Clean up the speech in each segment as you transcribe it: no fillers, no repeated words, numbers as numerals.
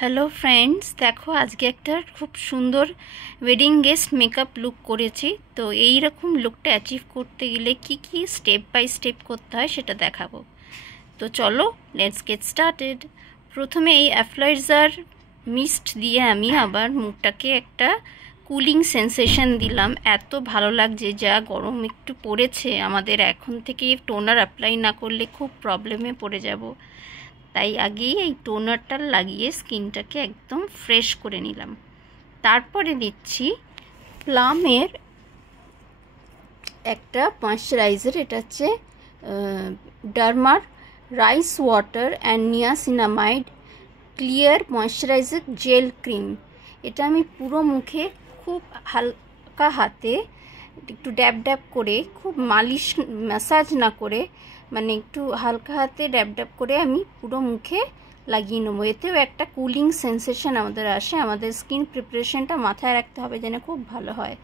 Hello friends, দেখো আজকে একটা খুব সুন্দর ওয়েডিং গেস্ট মেকআপ লুক করেছি। তো এই রকম লুকটা অ্যাচিভ করতে গেলে কি কি স্টেপ বাই স্টেপ করতে হয় সেটা দেখাবো। তো চলো লেটস গেট স্টার্টেড। প্রথমে এই অ্যাপ্লাইজার মিস্ট দিয়ে আমি আবার মুখটাকে একটা কুলিং সেন্সেশন দিলাম। এত ভালো লাগছে, যা গরম একটু পড়েছে আমাদের, এখন থেকে টোনার অ্যাপ্লাই না করলে খুব প্রবলেমে পড়ে যাব। তাই আগেই এই টোনারটা লাগিয়ে স্কিনটাকে একদম ফ্রেশ করে নিলাম। তারপরে দিচ্ছি প্লামের একটা ময়েশ্চারাইজার, এটা হচ্ছে ডার্মার rice water and niacinamide clear moisturiser gel cream. এটা আমি পুরো মুখে খুব হালকা হাতে একটু ড্যাব ড্যাব করে, খুব মালিশ ম্যাসাজ না করে, মানে একটু হালকা হাতে ড্যাব ড্যাব করে আমি পুরো মুখে লাগিয়ে নেবো। এতেও একটা কুলিং সেন্সেশন আমাদের আসে। আমাদের স্কিন প্রিপারেশনটা মাথায় রাখতে হবে যেন খুব ভালো হয়।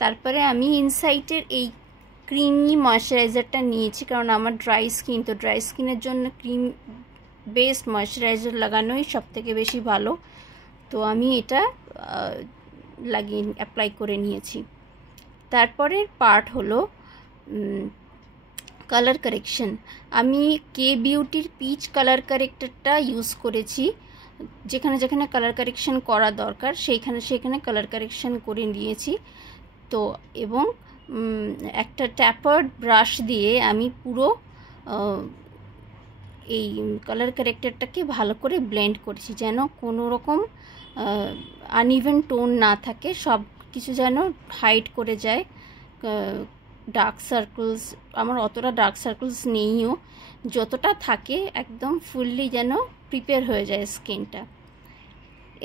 তারপরে আমি ইনসাইটের এই ক্রিমি ময়েশ্চারাইজারটা নিয়েছি, কারণ আমার ড্রাই স্কিন, তো ড্রাই স্কিনের জন্য ক্রিম বেসড ময়েশ্চারাইজার লাগানোই সবথেকে বেশি ভালো। তো আমি এটা লাগিয়ে অ্যাপ্লাই করে নিয়েছি। তারপরের পার্ট হলো কালার কারেকশন। আমি কে বিউটির পিচ কালার কারেক্টরটা ইউজ করেছি। যেখানে যেখানে কালার কারেকশন করা দরকার সেখানে কালার কারেকশন করে নিয়েছি। তো এবং একটা ট্যাপার্ড ব্রাশ দিয়ে আমি পুরো এই কালার কারেক্টরটাকে ভালো করে ব্লেন্ড করেছি, যেন কোনো রকম আনইভেন টোন না থাকে, সব কিছু যেন হাইড করে যায়। ডার্ক সার্কেলস, আমার অতটা ডার্ক সার্কেলস নেইও, যতটা থাকে একদম ফুললি যেন প্রিপেয়ার হয়ে যায় স্কিনটা।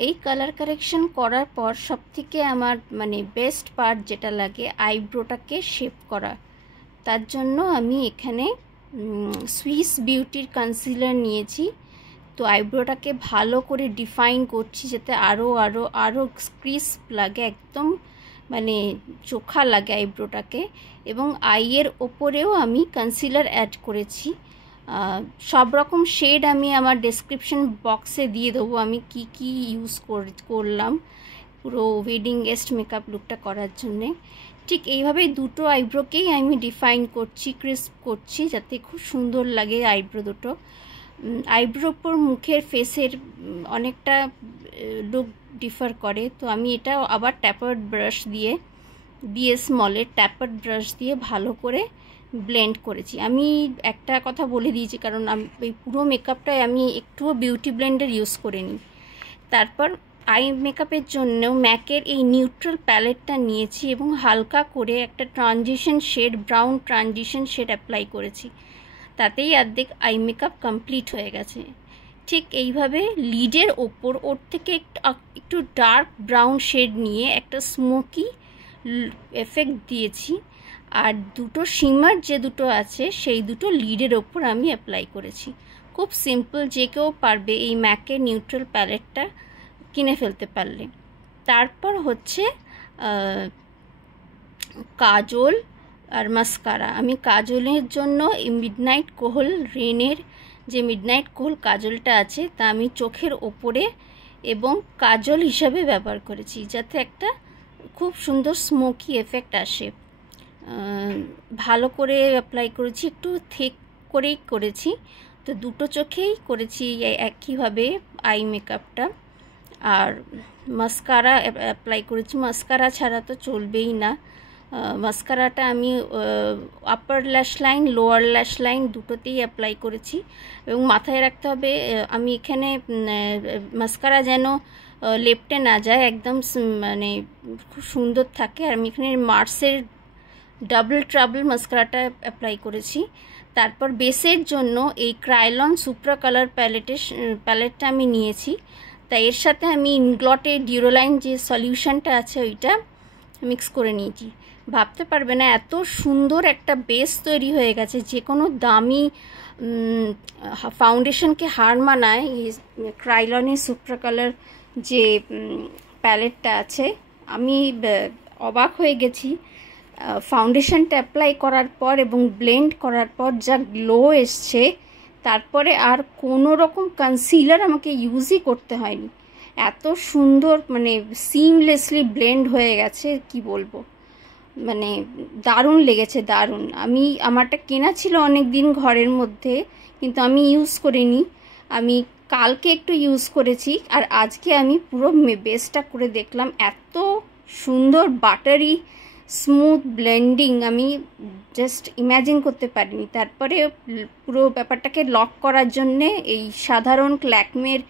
এই কালার কারেকশন করার পর সবথেকে আমার মানে বেস্ট পার্ট যেটা লাগে, আইব্রোটাকে শেপ করা। তার জন্য আমি এখানে সুইস বিউটির কনসিলার নিয়েছি। তো আইব্রোটাকে ভালো করে ডিফাইন করছি যাতে আরও ক্রিস্প লাগে, একদম মানে চোখা লাগে আইব্রোটাকে। এবং আইয়ের ওপরেও আমি কনসিলার অ্যাড করেছি। সব রকম শেড আমি আমার ডেসক্রিপশন বক্সে দিয়ে দেবো, আমি কি কি ইউজ করলাম পুরো ওয়েডিং গেস্ট মেকআপ লুকটা করার জন্যে। ঠিক এইভাবেই দুটো আইব্রোকেই আমি ডিফাইন করছি, ক্রিস্প করছি, যাতে খুব সুন্দর লাগে আইব্রো দুটো। আইব্রোর উপর মুখের ফেসের অনেকটা লুক ডিফার করে। তো আমি এটা আবার ট্যাপার্ড ব্রাশ দিয়ে, বিএস মলের ট্যাপার্ড ব্রাশ দিয়ে ভালো করে ব্লেন্ড করেছি। আমি একটা কথা বলে দিয়েছি, কারণ এই পুরো মেকআপটায় আমি একটুও বিউটি ব্লেন্ডার ইউজ করিনি। তারপর আই মেকআপের জন্য ম্যাকের এই নিউট্রাল প্যালেটটা নিয়েছি এবং হালকা করে একটা transition shade, brown transition shade apply করেছি। তাতেই অর্ধেক আই মেকআপ কমপ্লিট হয়ে গেছে। ঠিক এইভাবে লিডের ওপর ওর থেকে একটু ডার্ক ব্রাউন শেড নিয়ে একটা স্মোকি এফেক্ট দিয়েছি। আর দুটো শিমার যে দুটো আছে সেই দুটো লিডের ওপর আমি অ্যাপ্লাই করেছি। খুব সিম্পল, যে কেউ পারবে এই ম্যাকের নিউট্রাল প্যালেটটা কিনে ফেলতে পারলে। তারপর হচ্ছে কাজল আর মাস্কারা। আমি কাজলের জন্য এই মিডনাইট কোহল রেনের যে মিডনাইট কোহল কাজলটা আছে তা আমি চোখের ওপরে এবং কাজল হিসাবে ব্যবহার করেছি, যাতে একটা খুব সুন্দর স্মোকি এফেক্ট আসে। ভালো করে অ্যাপ্লাই করেছি, একটু থিক করেই করেছি। তো দুটো চোখেই করেছি একইভাবে আই মেকআপটা। আর মাস্কারা অ্যাপ্লাই করেছি, মাস্কারা ছাড়া তো চলবেই না। মাস্কারাটা আমি আপার ল্যাশ লাইন, লোয়ার ল্যাশ লাইন দুটোতেই অ্যাপ্লাই করেছি। এবং মাথায় রাখতে হবে আমি এখানে মাস্কারা যেন লেপটে না যায়, একদম মানে খুব সুন্দর থাকে। আর আমি এখানে মার্সের ডাবল ট্রাবল মাস্কারাটা অ্যাপ্লাই করেছি। তারপর বেসের জন্য এই ক্রাইলন সুপ্রা কালার প্যালেটটা আমি নিয়েছি। তাই এর সাথে আমি ইনগ্লটের ডিউরোলাইন যে সলিউশনটা আছে ওইটা মিক্স করে নিয়েছি। ভাবতে পারবে না এত সুন্দর একটা বেস তৈরি হয়ে গেছে, যে কোনো দামি ফাউন্ডেশনকে হার মানায় এই ক্রাইলনের সুপ্রা কালার যে প্যালেটটা আছে। আমি অবাক হয়ে গেছি ফাউন্ডেশনটা অ্যাপ্লাই করার পর এবং ব্লেন্ড করার পর যা গ্লো এসছে। তারপরে আর কোনো রকম কনসিলার আমাকে ইউজই করতে হয়নি। এত সুন্দর, মানে সিমলেসলি ব্লেন্ড হয়ে গেছে, কি বলবো, মানে দারুণ লেগেছে, দারুণ। আমারটা কেনা ছিল অনেক দিন ঘরের মধ্যে, কিন্তু আমি ইউজ করিনি। আমি কালকে একটু ইউজ করেছি, আর আজকে আমি পুরো বেসটা করে দেখলাম, এত সুন্দর বাটারি স্মুথ ব্লেন্ডিং আমি জাস্ট ইম্যাজিন করতে পারিনি। তারপরে পুরো ব্যাপারটাকে লক করার জন্যে এই সাধারণ ল্যাকমের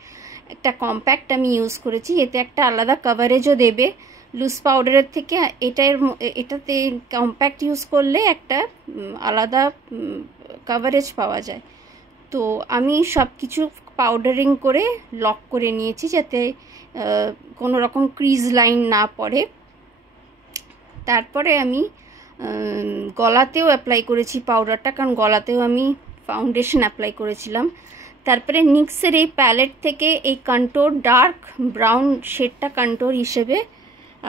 একটা কম্প্যাক্ট আমি ইউজ করেছি। এতে একটা আলাদা কভারেজও দেবে লুজ পাউডারের থেকে। এটাতে কম্প্যাক্ট ইউজ করলে একটা আলাদা কভারেজ পাওয়া যায়। তো আমি সব কিছু পাউডারিং করে লক করে নিয়েছি, যাতে কোনো রকম ক্রিজ লাইন না পড়ে। তারপরে আমি গলাতেও অ্যাপ্লাই করেছি পাউডারটা, কারণ গলাতেও আমি ফাউন্ডেশন অ্যাপ্লাই করেছিলাম। তারপরে নিক্সের এই প্যালেট থেকে এই কন্ট্যুর ডার্ক ব্রাউন শেডটা কন্ট্যুর হিসেবে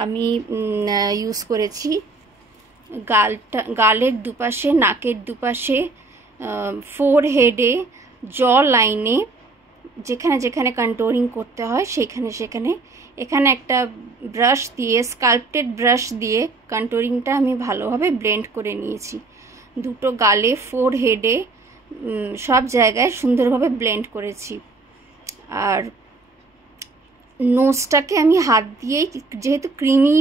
আমি ইউজ করেছি। গালের দুপাশে, নাকের দুপাশে, ফোরহেডে, জ লাইনে, যেখানে যেখানে কন্ট্যুরিং করতে হয় সেখানে এখানে একটা ব্রাশ দিয়ে, স্কাল্পটেড ব্রাশ দিয়ে কন্ট্যুরিংটা আমি ভালোভাবে ব্লেন্ড করে নিয়েছি। দুটো গালে, ফোরহেডে, সব জায়গায় সুন্দরভাবে ব্লেন্ড করেছি। আর নোজটাকে আমি হাত দিয়েই, যেহেতু ক্রিমি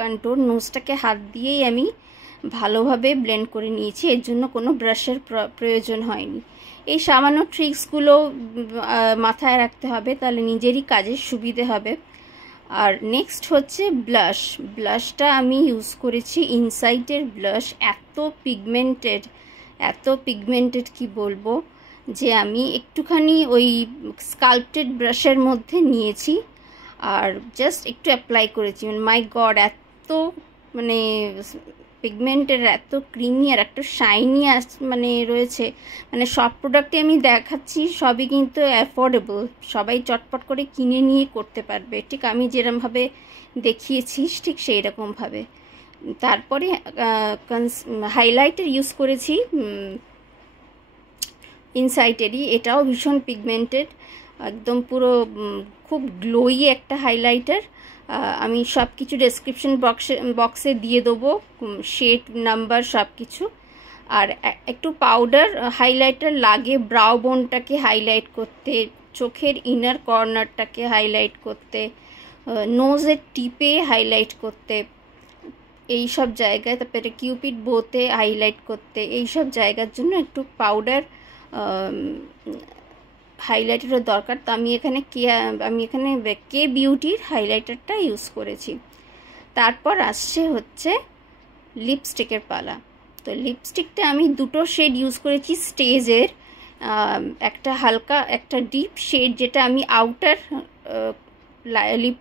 কন্ট্যুর, নোজটাকে হাত দিয়েই আমি ভালোভাবে ব্লেন্ড করে নিয়েছি। এর জন্য কোনো ব্রাশের প্রয়োজন হয়নি। এই সামান্য ট্রিক্সগুলো মাথায় রাখতে হবে, তাহলে নিজেরই কাজের সুবিধে হবে। আর নেক্সট হচ্ছে ব্লাশটা আমি ইউজ করেছি ইনসাইটের ব্লাশ। এত পিগমেন্টেড কি বলবো, যে আমি একটুখানি ওই স্কাল্পটেড ব্রাশের মধ্যে নিয়েছি আর জাস্ট একটু অ্যাপ্লাই করেছি। মাই গড, এত মানে পিগমেন্টের, এত ক্রিমি আর একটু শাইনি মানে রয়েছে। মানে সব প্রোডাক্টই আমি দেখাচ্ছি সবই কিন্তু অ্যাফোর্ডেবল, সবাই চটপট করে কিনে নিয়ে করতে পারবে, ঠিক আমি যেরকমভাবে দেখিয়েছি ঠিক সেই রকমভাবে। তারপরে হাইলাইটার ইউজ করেছি ইনসাইটেরই, এটাও ভীষণ পিগমেন্টেড, একদম পুরো খুব গ্লোই একটা হাইলাইটার। আমি সব কিছু ডেসক্রিপশন বক্সে দিয়ে দেবো, শেড নাম্বার সব কিছু। আর একটু পাউডার হাইলাইটার লাগে ব্রাউ বোনটাকে হাইলাইট করতে, চোখের ইনার কর্নারটাকে হাইলাইট করতে, নোজের টিপে হাইলাইট করতে, এই সব জায়গায়, তারপরে কিউপিড বোতে হাইলাইট করতে, এই সব জায়গার জন্য একটু পাউডার হাইলাইটারের দরকার। তো আমি এখানে কে বিউটির হাইলাইটারটা ইউজ করেছি। তারপর আসছে হচ্ছে লিপস্টিকের পালা। তো লিপস্টিকটা আমি দুটো শেড ইউজ করেছি স্টেজের, একটা হালকা, একটা ডিপ শেড যেটা আমি আউটার লিপ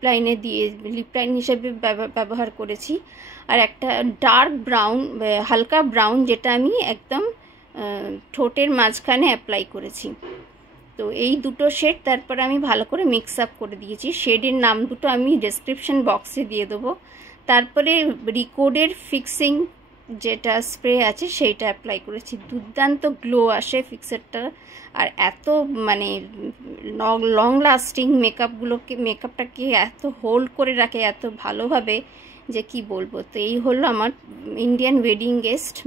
লাইন হিসেবে ব্যবহার করেছি, আর একটা ডার্ক ব্রাউন, হালকা ব্রাউন, যেটা আমি একদম ঠোঁটের মাঝখানে অ্যাপ্লাই করেছি। তো এই দুটো শেড তারপর আমি ভালো করে মিক্স আপ করে দিয়েছি। শেডের নাম দুটো আমি ডেসক্রিপশন বক্সে দিয়ে দেবো। তারপরে রিকোডের ফিক্সিং যেটা স্প্রে আছে সেইটা অ্যাপ্লাই করেছি। দুর্দান্ত গ্লো আসে ফিক্সারটা, আর এত মানে লং লাস্টিং মেকআপটাকে এত হোল্ড করে রাখে এত ভালোভাবে যে কি বলবো। তো এই হলো আমার ইন্ডিয়ান ওয়েডিং গেস্ট